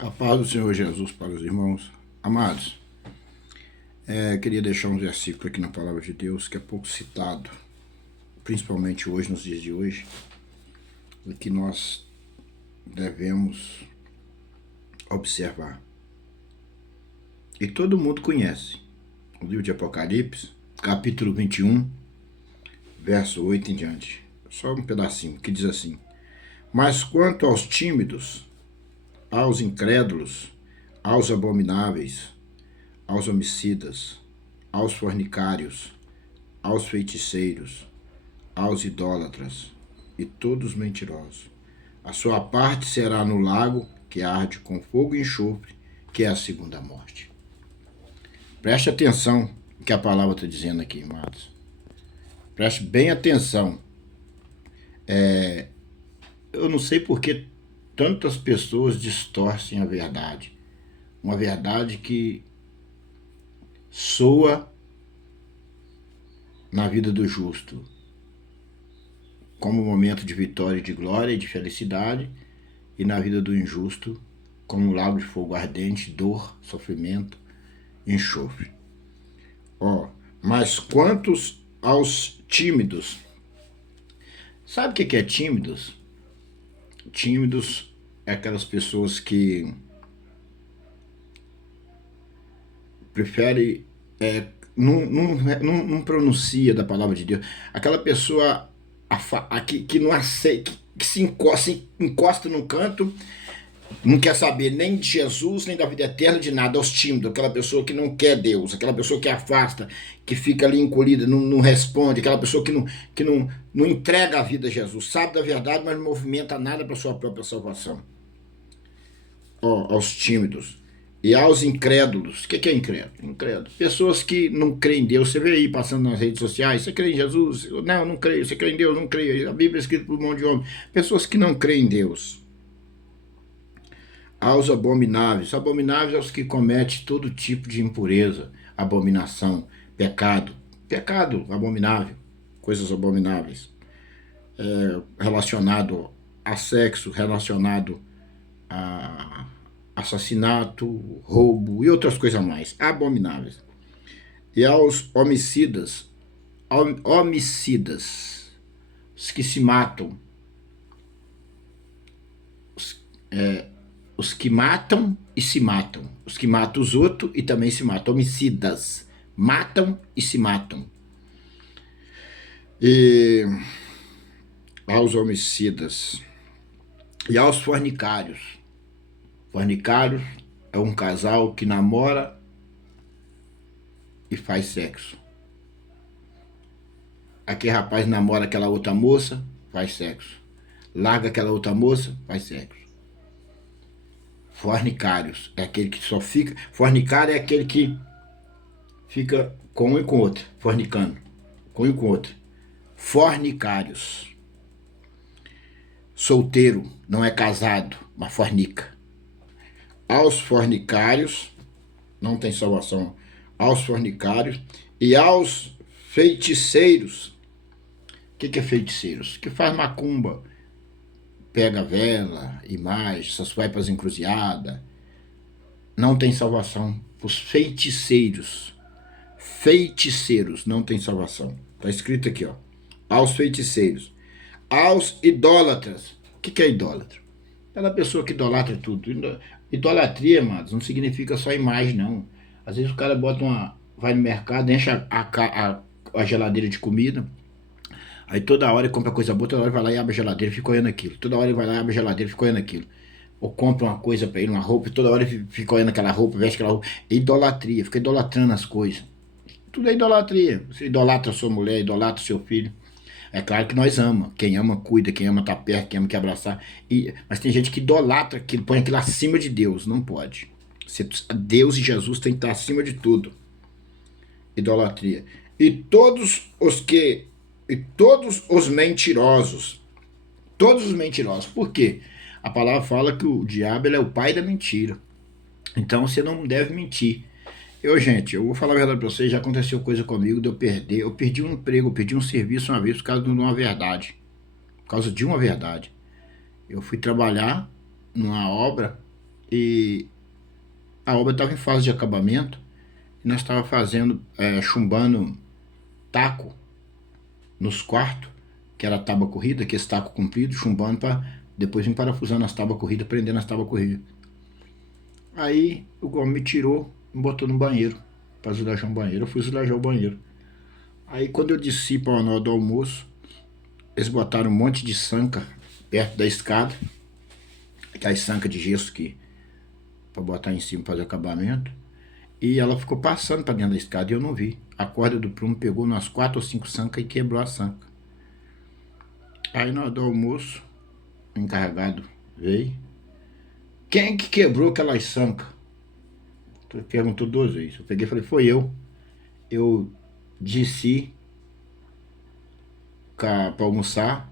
A paz do Senhor Jesus para os irmãos. Amados, queria deixar um versículo aqui na Palavra de Deus que é pouco citado, principalmente hoje, nos dias de hoje, e que nós devemos observar. E todo mundo conhece o livro de Apocalipse, capítulo 21, verso 8 em diante. Só um pedacinho, que diz assim: Mas quanto aos tímidos, aos incrédulos, aos abomináveis, aos homicidas, aos fornicários, aos feiticeiros, aos idólatras e todos mentirosos, a sua parte será no lago que arde com fogo e enxofre, que é a segunda morte. Preste atenção no que a palavra está dizendo aqui, amados. Preste bem atenção. Eu não sei por que tantas pessoas distorcem a verdade. Uma verdade que soa na vida do justo como um momento de vitória, de glória e de felicidade, e na vida do injusto como um lago de fogo ardente, dor, sofrimento, enxofre. Mas quantos aos tímidos? Sabe o que é tímidos? Tímidos é aquelas pessoas que preferem, não pronuncia da palavra de Deus. Aquela pessoa que não aceita, que se encosta num canto, não quer saber nem de Jesus, nem da vida eterna, de nada, aos tímidos, aquela pessoa que não quer Deus, aquela pessoa que afasta, que fica ali encolhida, não responde, aquela pessoa que não entrega a vida a Jesus, sabe da verdade, mas não movimenta nada para sua própria salvação. Aos tímidos. E aos incrédulos. O que é incrédulo? Incrédulo. Pessoas que não creem em Deus. Você vê aí passando nas redes sociais, você crê em Jesus? Não creio. Você crê em Deus? Não creio. A Bíblia é escrita por um monte de homem. Pessoas que não creem em Deus. Aos abomináveis. Abomináveis aos que cometem todo tipo de impureza, abominação, pecado. Pecado abominável. Coisas abomináveis. Relacionado a sexo, relacionado a assassinato, roubo e outras coisas mais, abomináveis. E aos homicidas, os que se matam, os que matam e se matam, os que matam os outros e também se matam, homicidas, matam e se matam. E aos homicidas e aos fornicários. Fornicário é um casal que namora e faz sexo. Aquele rapaz namora aquela outra moça, faz sexo. Larga aquela outra moça, faz sexo. Fornicários é aquele que só fica... Fornicário é aquele que fica com um e com outro, fornicando, com um e com outro. Fornicários. Solteiro, não é casado, mas fornica. Aos fornicários, não tem salvação, aos fornicários e aos feiticeiros. O que é feiticeiros? Que faz macumba, pega vela, imagem, vai para as encruzilhadas. Não tem salvação. Os feiticeiros. Feiticeiros não tem salvação. Está escrito aqui, aos feiticeiros. Aos idólatras. O que é idólatra? Aquela pessoa que idolatra tudo. Idolatria, amados, não significa só imagem, não. Às vezes o cara vai no mercado, enche a geladeira de comida, aí toda hora ele compra coisa boa, toda hora ele vai lá e abre a geladeira e fica olhando aquilo. Toda hora ele vai lá e abre a geladeira e fica olhando aquilo. Ou compra uma coisa pra ele, uma roupa, e toda hora ele fica olhando aquela roupa, veste aquela roupa. É idolatria, fica idolatrando as coisas. Tudo é idolatria. Você idolatra a sua mulher, idolatra o seu filho. É claro que nós amamos. Quem ama, cuida. Quem ama, tá perto. Quem ama, quer abraçar. Mas tem gente que idolatra aquilo, põe aquilo acima de Deus. Não pode. Deus e Jesus tem que estar acima de tudo. Idolatria. E todos os mentirosos. Todos os mentirosos. Por quê? A palavra fala que o diabo é o pai da mentira. Então você não deve mentir. Gente, eu vou falar a verdade pra vocês, já aconteceu coisa comigo de eu perder. Eu perdi um emprego, eu perdi um serviço uma vez por causa de uma verdade. Por causa de uma verdade. Eu fui trabalhar numa obra e a obra estava em fase de acabamento, e nós estávamos fazendo, chumbando taco nos quartos, que era a tábua corrida, que esse taco comprido, chumbando para depois vir parafusando as tábuas corridas, prendendo as tábuas corridas. Aí o homem me tirou, me botou no banheiro, para azulejar um banheiro. Eu fui azulejar o banheiro. Aí quando eu desci para a hora do almoço, eles botaram um monte de sanca perto da escada, aquelas sanca de gesso que para botar em cima fazer acabamento, e ela ficou passando para dentro da escada e eu não vi. A corda do prumo pegou umas 4 ou 5 sancas e quebrou a sanca. Aí na hora do almoço, o encarregado veio. Quem que quebrou aquelas sancas? Perguntou 2 vezes. Eu peguei e falei, foi eu. Eu desci para almoçar,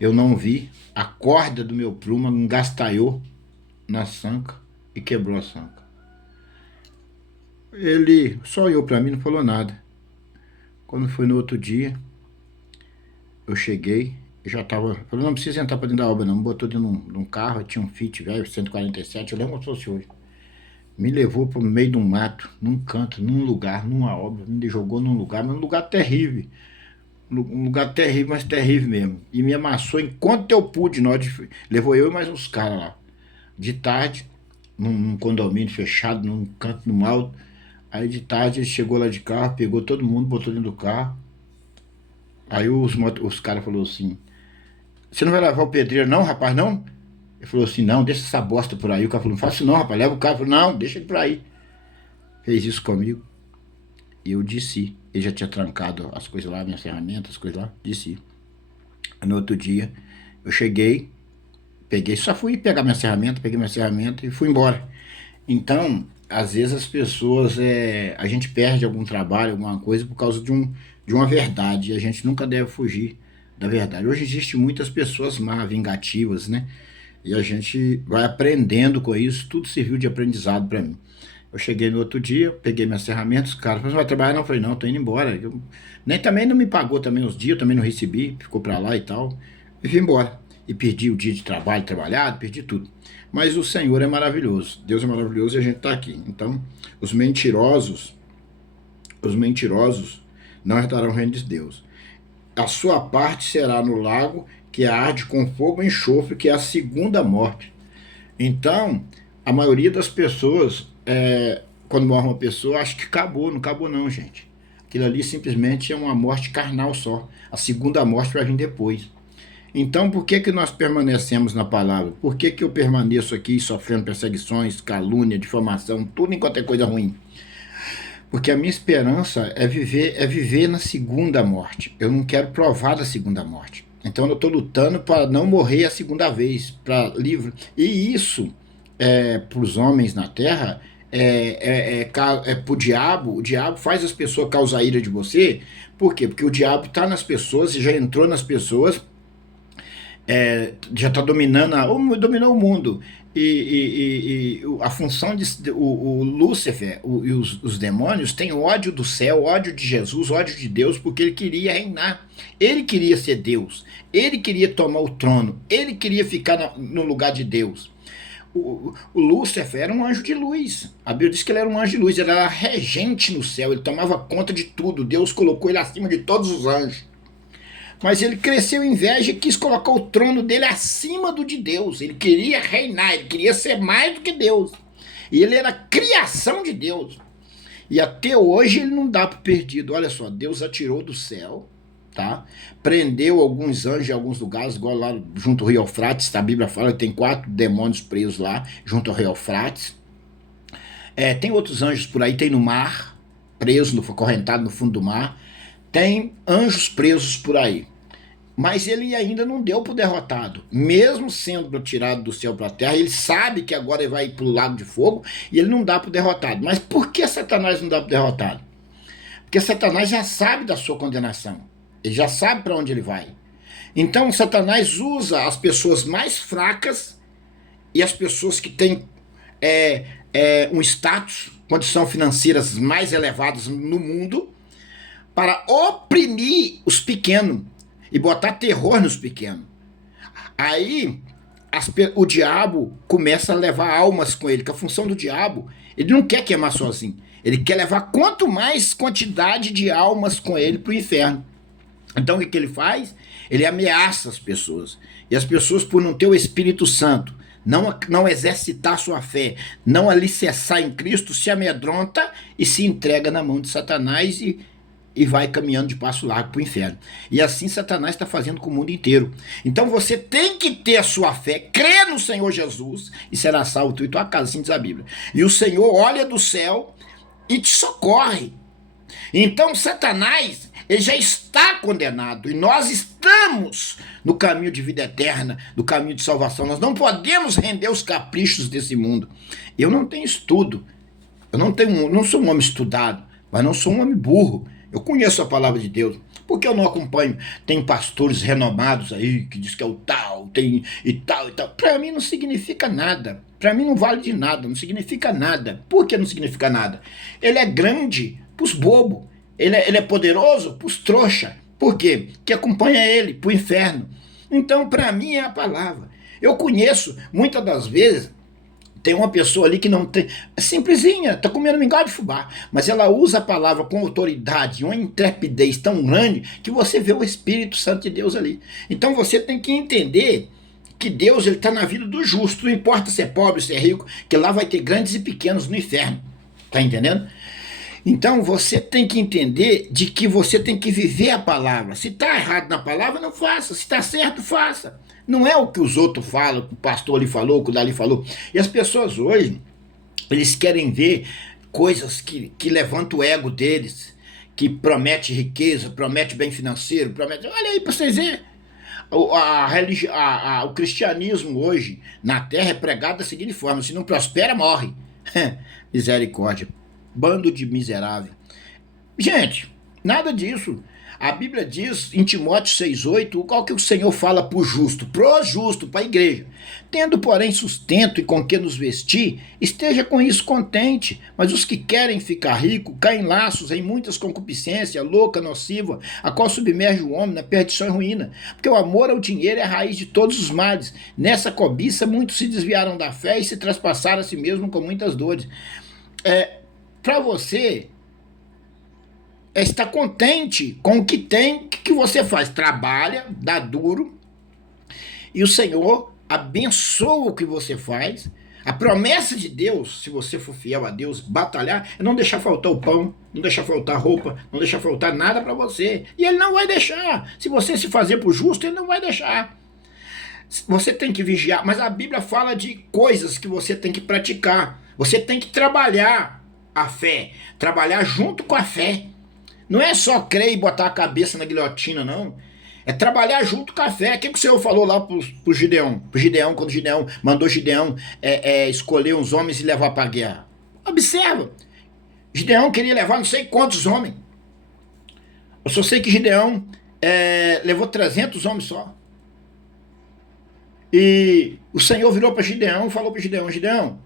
eu não vi, a corda do meu prumo engastalhou na sanca e quebrou a sanca. Ele só olhou para mim, não falou nada. Quando foi no outro dia, eu cheguei, já tava, falou, não precisa entrar para dentro da obra não, me botou dentro de um carro, tinha um Fit velho, 147, eu lembro como se fosse hoje. Me levou para o meio de um mato, num canto, num lugar, numa obra, me jogou num lugar, mas um lugar terrível. Um lugar terrível, mas terrível mesmo. E me amassou enquanto eu pude. Levou eu e mais uns caras lá. De tarde, num condomínio fechado, num canto no alto. Aí de tarde ele chegou lá de carro, pegou todo mundo, botou dentro do carro. Aí os caras falaram assim, você não vai levar o pedreiro não, rapaz, não? Ele falou assim, não, deixa essa bosta por aí. O cara falou, não faço isso não, rapaz, leva o cara. Ele falou, não, deixa ele por aí. Fez isso comigo. E eu desci. Ele já tinha trancado as coisas lá, minhas ferramentas, as coisas lá, desci. No outro dia, eu cheguei, só fui pegar minhas ferramentas, peguei minhas ferramentas e fui embora. Então, às vezes as pessoas, a gente perde algum trabalho, alguma coisa por causa de uma verdade, e a gente nunca deve fugir da verdade. Hoje existem muitas pessoas má, vingativas, né? E a gente vai aprendendo com isso, tudo serviu de aprendizado para mim. Eu cheguei no outro dia, peguei minhas ferramentas, o cara falou, você vai trabalhar? Não, eu falei, não, tô indo embora. Também não me pagou também os dias, eu também não recebi, ficou pra lá e tal. E vim embora. E perdi o dia de trabalho trabalhado, perdi tudo. Mas o Senhor é maravilhoso, Deus é maravilhoso e a gente tá aqui. Então, os mentirosos não herdarão o reino de Deus. A sua parte será no lago que arde com fogo e enxofre, que é a segunda morte. Então, a maioria das pessoas, quando morre uma pessoa, acha que acabou. Não acabou não, gente. Aquilo ali simplesmente é uma morte carnal só. A segunda morte vai vir depois. Então, por que nós permanecemos na palavra? Por que eu permaneço aqui sofrendo perseguições, calúnia, difamação, tudo enquanto é coisa ruim? Porque a minha esperança é viver na segunda morte. Eu não quero provar da segunda morte. Então eu estou lutando para não morrer a segunda vez, para livre. E isso, para os homens na terra, para o diabo faz as pessoas causar ira de você. Por quê? Porque o diabo está nas pessoas e já entrou nas pessoas, já está dominou o mundo. E a função o Lúcifer e os demônios têm ódio do céu, ódio de Jesus, ódio de Deus, porque ele queria reinar, ele queria ser Deus, ele queria tomar o trono, ele queria ficar no lugar de Deus. O Lúcifer era um anjo de luz, a Bíblia diz que ele era um anjo de luz, ele era regente no céu, ele tomava conta de tudo, Deus colocou ele acima de todos os anjos. Mas ele cresceu em inveja e quis colocar o trono dele acima do de Deus. Ele queria reinar, ele queria ser mais do que Deus. E ele era a criação de Deus. E até hoje ele não dá por perdido. Olha só, Deus atirou do céu, tá? Prendeu alguns anjos em alguns lugares, igual lá junto ao rio Eufrates. A Bíblia fala que tem 4 demônios presos lá, junto ao rio Eufrates. Tem outros anjos por aí, tem no mar, preso, acorrentado no fundo do mar. Tem anjos presos por aí. Mas ele ainda não deu para o derrotado. Mesmo sendo tirado do céu para a terra, ele sabe que agora ele vai para o lago de fogo e ele não dá para o derrotado. Mas por que Satanás não dá para o derrotado? Porque Satanás já sabe da sua condenação. Ele já sabe para onde ele vai. Então Satanás usa as pessoas mais fracas e as pessoas que têm um status, condição financeiras mais elevadas no mundo, para oprimir os pequenos e botar terror nos pequenos. Aí o diabo começa a levar almas com ele, que a função do diabo, ele não quer queimar sozinho, ele quer levar quanto mais quantidade de almas com ele para o inferno. Então o que ele faz? Ele ameaça as pessoas, e as pessoas, por não ter o Espírito Santo, não exercitar sua fé, não alicerçar em Cristo, se amedronta e se entrega na mão de Satanás e vai caminhando de passo largo para o inferno. E assim Satanás está fazendo com o mundo inteiro. Então você tem que ter a sua fé, crer no Senhor Jesus e será salvo tu e tua casa, assim diz a Bíblia. E o Senhor olha do céu e te socorre. Então Satanás, ele já está condenado e nós estamos no caminho de vida eterna, no caminho de salvação. Nós não podemos render os caprichos desse mundo. Eu não tenho estudo, eu não sou um homem estudado, mas não sou um homem burro. Eu conheço a palavra de Deus. Porque eu não acompanho? Tem pastores renomados aí que diz que é o tal, tem e tal e tal. Para mim não significa nada. Para mim não vale de nada, não significa nada. Por que não significa nada? Ele é grande para os bobos. Ele é poderoso para os trouxa. Por quê? Que acompanha ele para o inferno. Então, para mim é a palavra. Eu conheço, muitas das vezes, tem uma pessoa ali que não tem, é simplesinha, tá comendo mingau de fubá, mas ela usa a palavra com autoridade, uma intrepidez tão grande que você vê o Espírito Santo de Deus ali. Então você tem que entender que Deus, ele está na vida do justo, não importa se é pobre, se é rico, que lá vai ter grandes e pequenos no inferno, tá entendendo? Então você tem que entender de que você tem que viver a palavra. Se está errado na palavra, não faça. Se está certo, faça. Não é o que os outros falam, o pastor ali falou, o que o Dali falou. E as pessoas hoje, eles querem ver coisas que levantam o ego deles, que promete riqueza, promete bem financeiro, promete... Olha aí para vocês verem. O cristianismo hoje na terra é pregado da seguinte forma: se não prospera, morre. Misericórdia. Bando de miserável. Gente, nada disso. A Bíblia diz em Timóteo 6,8, qual que o Senhor fala para o justo? Pro justo, para a igreja. Tendo, porém, sustento e com que nos vestir, esteja com isso contente. Mas os que querem ficar ricos caem em laços, em muitas concupiscências, louca, nociva, a qual submerge o homem na perdição e ruína. Porque o amor ao dinheiro é a raiz de todos os males. Nessa cobiça, muitos se desviaram da fé e se traspassaram a si mesmo com muitas dores. Para você estar contente com o que tem, o que você faz? Trabalha, dá duro, e o Senhor abençoa o que você faz. A promessa de Deus, se você for fiel a Deus, batalhar, é não deixar faltar o pão, não deixar faltar roupa, não deixar faltar nada para você. E Ele não vai deixar. Se você se fazer por justo, Ele não vai deixar. Você tem que vigiar, mas a Bíblia fala de coisas que você tem que praticar. Você tem que trabalhar a fé, trabalhar junto com a fé. Não é só crer e botar a cabeça na guilhotina, não. É trabalhar junto com a fé. O que o Senhor falou lá pro Gideão? Pro Gideão, quando Gideão mandou Gideão escolher uns homens e levar para a guerra. Observa. Gideão queria levar não sei quantos homens. Eu só sei que Gideão levou 300 homens só. E o Senhor virou para Gideão e falou para Gideão: Gideão,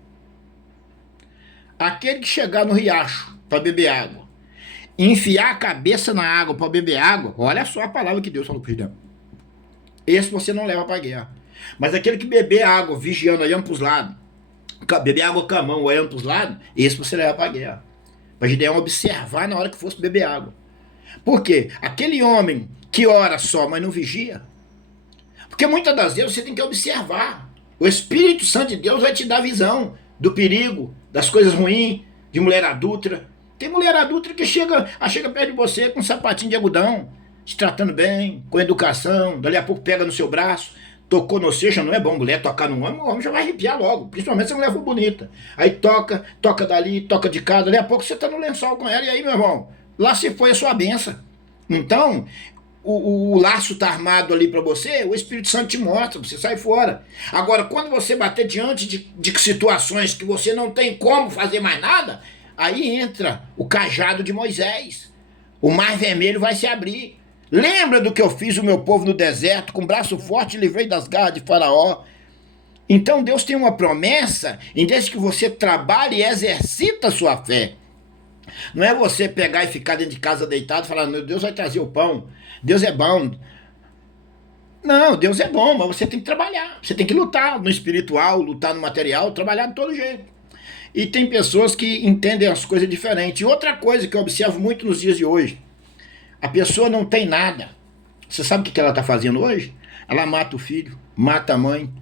aquele que chegar no riacho para beber água, enfiar a cabeça na água para beber água, olha só a palavra que Deus falou para Gideão. Esse você não leva para a guerra. Mas aquele que beber água, vigiando, olhando para os lados, beber água com a mão, olhando para os lados, esse você leva para a guerra. Para Gideão observar na hora que fosse beber água. Por quê? Aquele homem que ora só, mas não vigia. Porque muitas das vezes você tem que observar. O Espírito Santo de Deus vai te dar visão do perigo, das coisas ruins, de mulher adúltera. Tem mulher adúltera que chega perto de você com um sapatinho de algodão, te tratando bem, com educação, dali a pouco pega no seu braço, tocou no seu, já não é bom mulher tocar no homem, o homem já vai arrepiar logo, principalmente se a mulher for bonita. Aí toca dali, toca de cá, dali a pouco você tá no lençol com ela, e aí, meu irmão, lá se foi a sua benção. Então, o laço tá armado ali para você, o Espírito Santo te mostra, você sai fora. Agora, quando você bater diante de situações que você não tem como fazer mais nada, aí entra o cajado de Moisés. O mar vermelho vai se abrir. Lembra do que eu fiz o meu povo no deserto, com braço forte livrei das garras de Faraó. Então Deus tem uma promessa, em vez que você trabalhe e exercita a sua fé. Não é você pegar e ficar dentro de casa deitado e falar: meu Deus vai trazer o pão, Deus é bom. Não, Deus é bom, mas você tem que trabalhar. Você tem que lutar no espiritual, lutar no material, trabalhar de todo jeito. E tem pessoas que entendem as coisas diferentes. E outra coisa que eu observo muito nos dias de hoje, a pessoa não tem nada. Você sabe o que ela está fazendo hoje? Ela mata o filho, mata a mãe,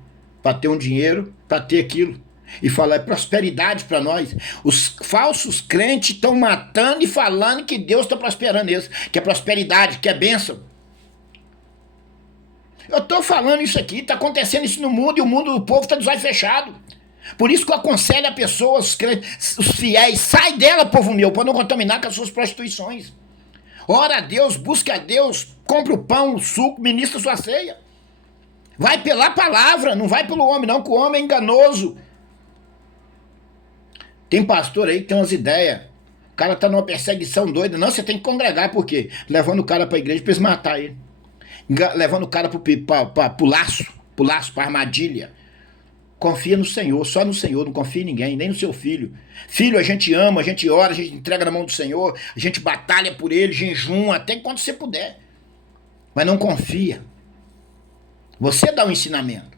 para ter um dinheiro, para ter aquilo. E fala, é prosperidade para nós. Os falsos crentes estão matando e falando que Deus está prosperando eles, que é prosperidade, que é bênção. Eu estou falando isso aqui, está acontecendo isso no mundo e o mundo, o povo está de olhos fechados. Por isso que eu aconselho a pessoas, os, crentes, os fiéis, sai dela, povo meu, para não contaminar com as suas prostituições. Ora a Deus, busca a Deus, compra o pão, o suco, ministra sua ceia. Vai pela palavra, não vai pelo homem não, que o homem é enganoso. Tem pastor aí que tem umas ideias. O cara tá numa perseguição doida. Não, você tem que congregar, por quê? Levando o cara pra igreja pra eles matar ele. Levando o cara pro laço, pra armadilha. Confia no Senhor, só no Senhor, não confia em ninguém, nem no seu filho. Filho, a gente ama, a gente ora, a gente entrega na mão do Senhor, a gente batalha por ele, jejum, até quando você puder. Mas não confia. Você dá um ensinamento,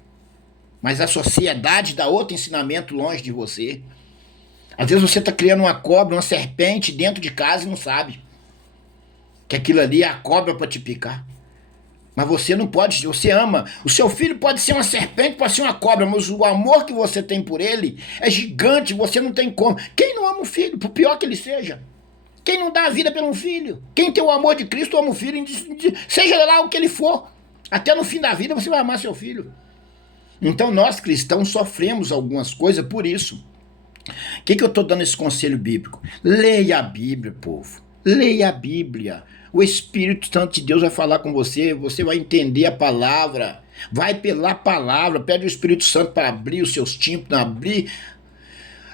mas a sociedade dá outro ensinamento longe de você. Às vezes você está criando uma cobra, uma serpente dentro de casa e não sabe que aquilo ali é a cobra para te picar. Mas você não pode, você ama. O seu filho pode ser uma serpente, pode ser uma cobra, mas o amor que você tem por ele é gigante, você não tem como. Quem não ama o filho, por pior que ele seja? Quem não dá a vida pelo filho? Quem tem o amor de Cristo ama o filho, seja lá o que ele for. Até no fim da vida você vai amar seu filho. Então nós cristãos sofremos algumas coisas por isso. O que eu estou dando esse conselho bíblico? Leia a Bíblia, povo. Leia a Bíblia. O Espírito Santo de Deus vai falar com você, você vai entender a palavra. Vai pela palavra, pede o Espírito Santo para abrir os seus tímpanos,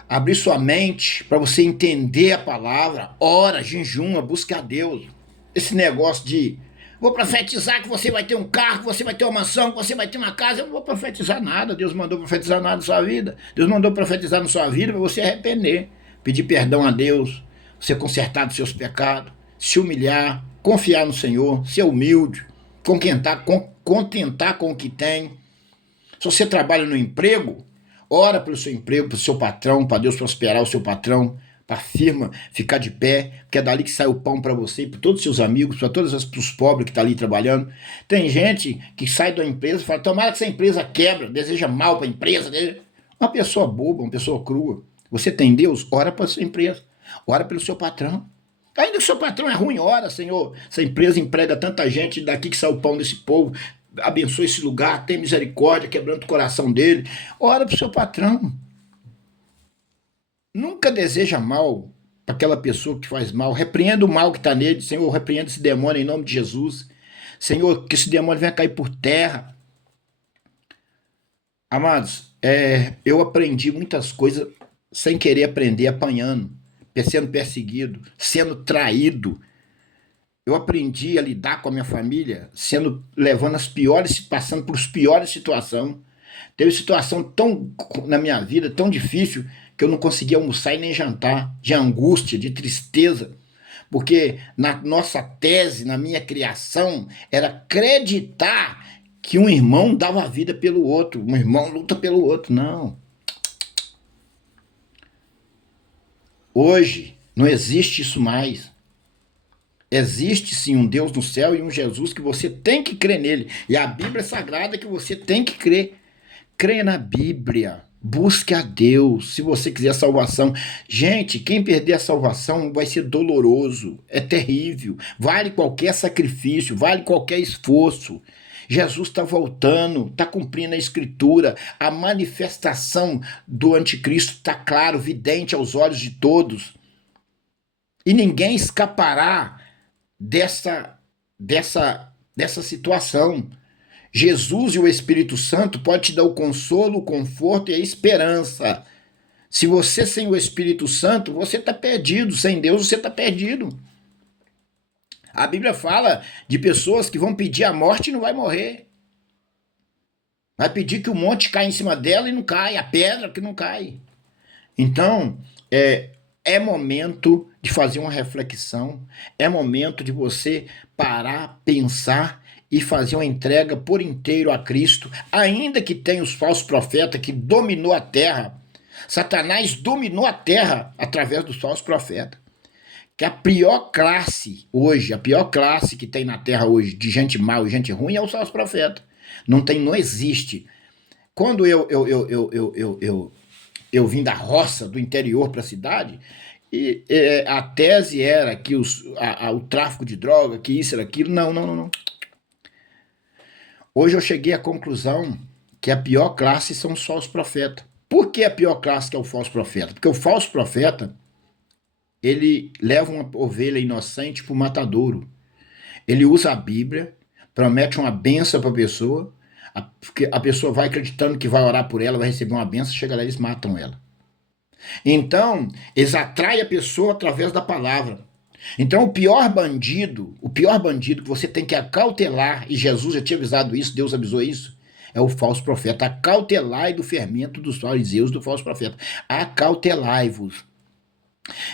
abrir sua mente, para você entender a palavra. Ora, jejuma, busca a Deus. Esse negócio de vou profetizar que você vai ter um carro, que você vai ter uma mansão, que você vai ter uma casa. Eu não vou profetizar nada. Deus mandou profetizar nada na sua vida. Deus mandou profetizar na sua vida para você arrepender, pedir perdão a Deus, você consertar dos seus pecados, se humilhar, confiar no Senhor, ser humilde, contentar com o que tem. Se você trabalha no emprego, ora pelo seu emprego, pelo seu patrão, para Deus prosperar o seu patrão, para a firma ficar de pé, porque é dali que sai o pão para você e para todos os seus amigos, para todos os pobres que estão ali trabalhando. Tem gente que sai da empresa e fala, tomara que essa empresa quebra, deseja mal para a empresa. Uma pessoa boba, uma pessoa crua. Você tem Deus? Ora para a sua empresa, ora pelo seu patrão. Ainda que o seu patrão é ruim, ora, Senhor, essa empresa emprega tanta gente, daqui que sai o pão desse povo, abençoe esse lugar, tem misericórdia, quebrando o coração dele. Ora para o seu patrão. Nunca deseja mal para aquela pessoa que faz mal. Repreenda o mal que está nele. Senhor, repreenda esse demônio em nome de Jesus. Senhor, que esse demônio venha cair por terra. Amados, eu aprendi muitas coisas sem querer aprender, apanhando, sendo perseguido, sendo traído. Eu aprendi a lidar com a minha família, levando as piores, passando por as piores situações. Teve situação tão na minha vida, tão difícil, que eu não conseguia almoçar e nem jantar, de angústia, de tristeza, porque na nossa tese, na minha criação, era acreditar que um irmão dava a vida pelo outro, um irmão luta pelo outro. Não. Hoje não existe isso mais. Existe sim um Deus no céu e um Jesus que você tem que crer nele. E a Bíblia é sagrada que você tem que crer. Creia na Bíblia. Busque a Deus, se você quiser salvação. Gente, quem perder a salvação vai ser doloroso, é terrível. Vale qualquer sacrifício, vale qualquer esforço. Jesus está voltando, está cumprindo a Escritura. A manifestação do anticristo está claro, vidente aos olhos de todos. E ninguém escapará dessa situação. Jesus e o Espírito Santo podem te dar o consolo, o conforto e a esperança. Se você sem o Espírito Santo, você está perdido. Sem Deus, você está perdido. A Bíblia fala de pessoas que vão pedir a morte e não vai morrer. Vai pedir que o monte caia em cima dela e não cai, a pedra que não cai. Então, é momento de fazer uma reflexão, é momento de você parar, pensar e faziam a entrega por inteiro a Cristo, ainda que tenha os falsos profetas que dominou a terra. Satanás dominou a terra através dos falsos profetas. Que a pior classe hoje, a pior classe que tem na terra hoje de gente mal e gente ruim é os falsos profetas. Não existe. Quando eu vim da roça, do interior para a cidade, e a tese era que o tráfico de droga, que isso era aquilo. Não. Hoje eu cheguei à conclusão que a pior classe são os falsos profetas. Por que a pior classe que é o falso profeta? Porque o falso profeta, ele leva uma ovelha inocente para o matadouro. Ele usa a Bíblia, promete uma benção para a pessoa, porque a pessoa vai acreditando que vai orar por ela, vai receber uma benção, chega lá e eles matam ela. Então, eles atraem a pessoa através da palavra. Então, o pior bandido que você tem que acautelar, e Jesus já tinha avisado isso, Deus avisou isso, é o falso profeta. Acautelai do fermento dos fariseus do falso profeta. Acautelai-vos.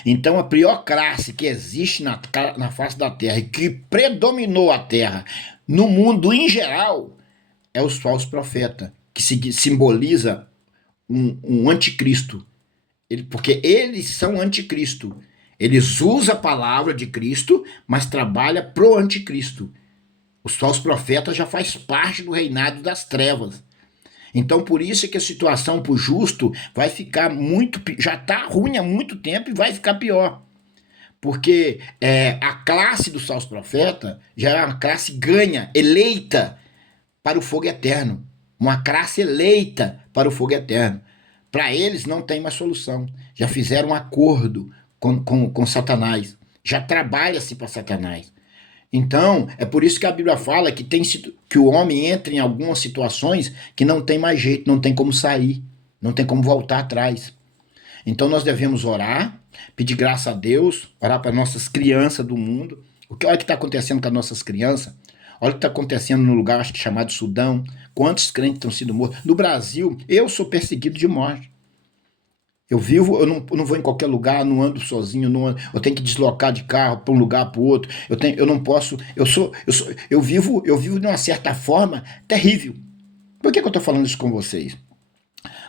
Então, a pior classe que existe na face da terra e que predominou a terra no mundo em geral é os falsos profetas, que simboliza um anticristo. Porque eles são anticristo. Eles usam a palavra de Cristo, mas trabalham pro anticristo. Os falsos profetas já faz parte do reinado das trevas. Então, por isso é que a situação para o justo vai ficar já está ruim há muito tempo e vai ficar pior. Porque a classe dos falsos profetas já é uma classe ganha, eleita para o fogo eterno. Uma classe eleita para o fogo eterno. Para eles não tem mais solução. Já fizeram um acordo com Satanás. Já trabalha-se para Satanás. Então, é por isso que a Bíblia fala que o homem entra em algumas situações que não tem mais jeito, não tem como sair, não tem como voltar atrás. Então nós devemos orar, pedir graça a Deus, orar para nossas crianças do mundo. Olha o que está acontecendo com as nossas crianças. Olha o que está acontecendo no lugar chamado Sudão. Quantos crentes estão sendo mortos? No Brasil, eu sou perseguido de morte. Eu não vou em qualquer lugar, não ando sozinho, eu tenho que deslocar de carro para um lugar para o outro. Eu não posso, eu vivo de uma certa forma terrível. Por que eu estou falando isso com vocês?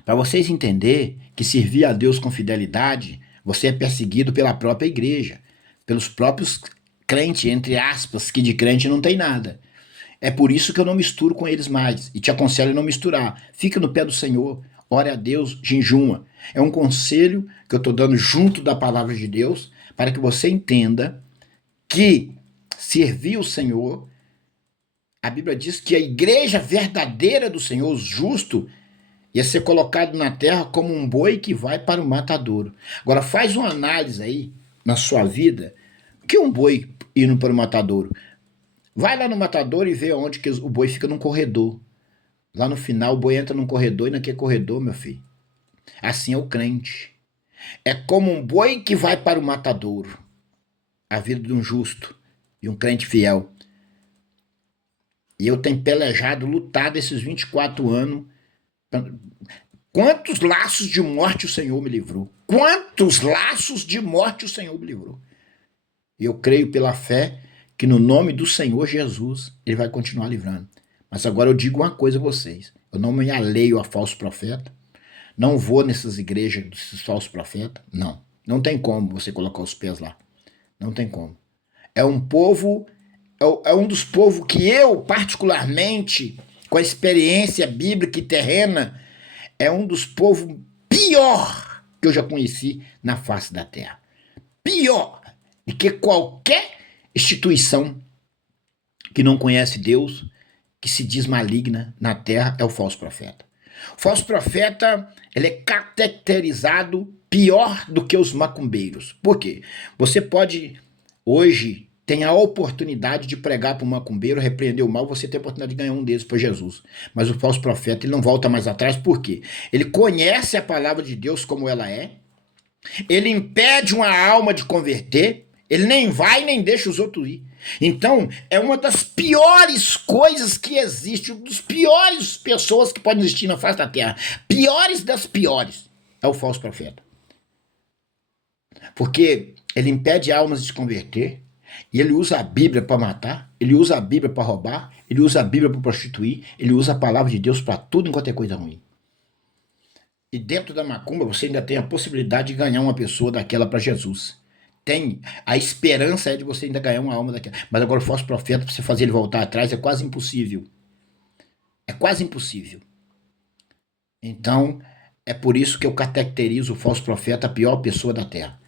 Para vocês entenderem que servir a Deus com fidelidade, você é perseguido pela própria igreja, pelos próprios crentes, entre aspas, que de crente não tem nada. É por isso que eu não misturo com eles mais, e te aconselho a não misturar. Fica no pé do Senhor, ore a Deus, jejuma. É um conselho que eu estou dando junto da palavra de Deus, para que você entenda que servir o Senhor, a Bíblia diz que a igreja verdadeira do Senhor, o justo, ia ser colocado na terra como um boi que vai para o matadouro. Agora faz uma análise aí na sua vida. O que é um boi indo para o matadouro? Vai lá no matadouro e vê onde que o boi fica num corredor. Lá no final o boi entra num corredor e naquele corredor, meu filho. Assim é o crente. É como um boi que vai para o matadouro. A vida de um justo e um crente fiel. E eu tenho pelejado, lutado esses 24 anos. Quantos laços de morte o Senhor me livrou? Quantos laços de morte o Senhor me livrou? E eu creio pela fé que no nome do Senhor Jesus ele vai continuar livrando. Mas agora eu digo uma coisa a vocês. Eu não me alheio a falso profeta. Não vou nessas igrejas desses falsos profetas. Não. Não tem como você colocar os pés lá. Não tem como. É um povo, é um dos povos que eu, particularmente, com a experiência bíblica e terrena, é um dos povos pior que eu já conheci na face da terra. Pior do que qualquer instituição que não conhece Deus, que se diz maligna na terra, é o falso profeta. O falso profeta, ele é caracterizado pior do que os macumbeiros. Por quê? Você pode, hoje, tem a oportunidade de pregar para um macumbeiro, repreender o mal, você tem a oportunidade de ganhar um deles para Jesus. Mas o falso profeta, ele não volta mais atrás, por quê? Ele conhece a palavra de Deus como ela é, ele impede uma alma de converter, ele nem vai nem deixa os outros ir. Então, é uma das piores coisas que existe, uma das piores pessoas que podem existir na face da terra. Piores das piores é o falso profeta. Porque ele impede almas de se converter, E ele usa a Bíblia para matar, ele usa a Bíblia para roubar, ele usa a Bíblia para prostituir, ele usa a palavra de Deus para tudo enquanto é coisa ruim. E dentro da macumba você ainda tem a possibilidade de ganhar uma pessoa daquela para Jesus. Tem. A esperança é de você ainda ganhar uma alma daquela. Mas agora o falso profeta, para você fazer ele voltar atrás, é quase impossível. É quase impossível. Então, é por isso que eu caracterizo o falso profeta a pior pessoa da terra.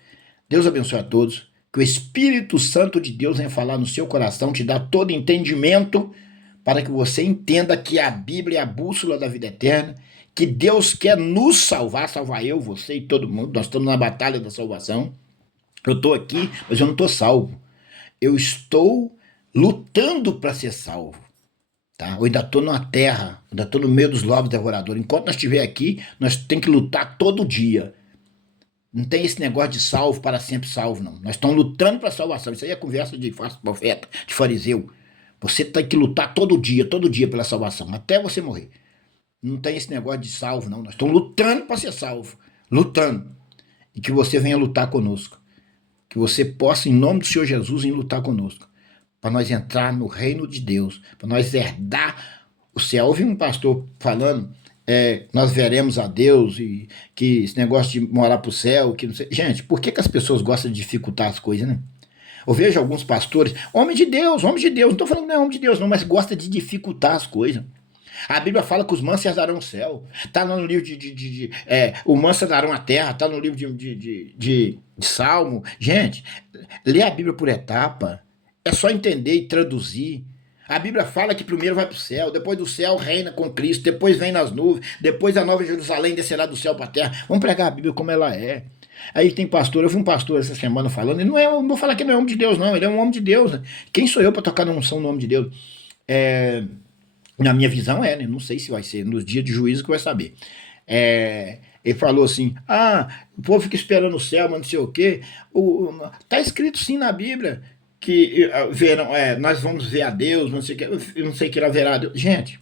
Deus abençoe a todos. Que o Espírito Santo de Deus venha falar no seu coração, te dá todo entendimento para que você entenda que a Bíblia é a bússola da vida eterna, que Deus quer nos salvar, salvar eu, você e todo mundo. Nós estamos na batalha da salvação. Eu estou aqui, mas eu não estou salvo. Eu estou lutando para ser salvo. Tá? Eu ainda estou na terra, ainda estou no meio dos lobos devoradores. Enquanto nós estiver aqui, nós temos que lutar todo dia. Não tem esse negócio de salvo para sempre salvo, não. Nós estamos lutando para a salvação. Isso aí é conversa de falso profeta, de fariseu. Você tem que lutar todo dia pela salvação, até você morrer. Não tem esse negócio de salvo, não. Nós estamos lutando para ser salvo. Lutando. E que você venha lutar conosco. Que você possa, em nome do Senhor Jesus, vir lutar conosco. Para nós entrar no reino de Deus. Para nós herdar o céu. Ouvi um pastor falando, nós veremos a Deus, e que esse negócio de morar para o céu, que não sei. Gente, por que as pessoas gostam de dificultar as coisas, né? Eu vejo alguns pastores, homem de Deus, não estou falando que não é homem de Deus, não, mas gosta de dificultar as coisas. A Bíblia fala que os mansos herdarão o céu. Está lá no livro o manso herdarão a terra. Está no livro de Salmo. Gente, lê a Bíblia por etapa. É só entender e traduzir. A Bíblia fala que primeiro vai para o céu, depois do céu reina com Cristo, depois vem nas nuvens, depois a nova Jerusalém descerá do céu para a terra. Vamos pregar a Bíblia como ela é. Aí tem pastor, eu vi um pastor essa semana falando, ele não vou falar que não é homem de Deus, não, ele é um homem de Deus. Né? Quem sou eu para tocar na unção no nome de Deus? Na minha visão né? Não sei se vai ser nos dias de juízo que vai saber. Ele falou assim, o povo fica esperando o céu, mas não sei o quê. Tá escrito sim na Bíblia que nós vamos ver a Deus, não sei o que haverá a Deus. Gente,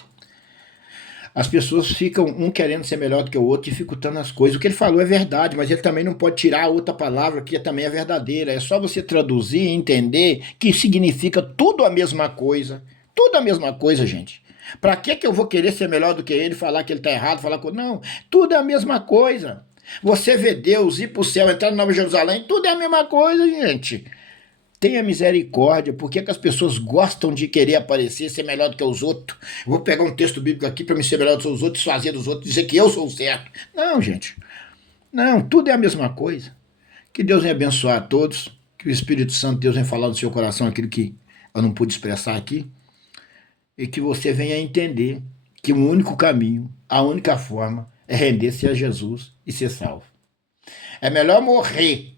as pessoas ficam um querendo ser melhor do que o outro, dificultando as coisas. O que ele falou é verdade, mas ele também não pode tirar a outra palavra que também é verdadeira. É só você traduzir e entender que significa tudo a mesma coisa. Tudo a mesma coisa, gente. Pra que eu vou querer ser melhor do que ele, falar que ele tá errado, falar que... Não, tudo é a mesma coisa. Você vê Deus ir pro céu, entrar na Nova Jerusalém, tudo é a mesma coisa, gente. Tenha misericórdia. Por que as pessoas gostam de querer aparecer, ser melhor do que os outros? Eu vou pegar um texto bíblico aqui para me ser melhor do que os outros, fazer dos outros, dizer que eu sou o certo. Não, gente. Não, tudo é a mesma coisa. Que Deus venha abençoar a todos, que o Espírito Santo, Deus venha falar no seu coração aquilo que eu não pude expressar aqui, e que você venha entender que o único caminho, a única forma é render-se a Jesus e ser salvo. É melhor morrer,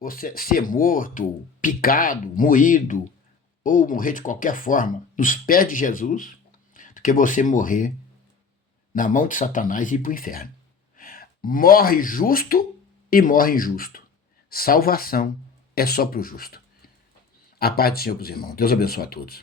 ou ser morto, picado, moído, ou morrer de qualquer forma nos pés de Jesus, do que você morrer na mão de Satanás e ir para o inferno. Morre justo e morre injusto. Salvação é só para o justo. A paz do Senhor para os irmãos. Deus abençoe a todos.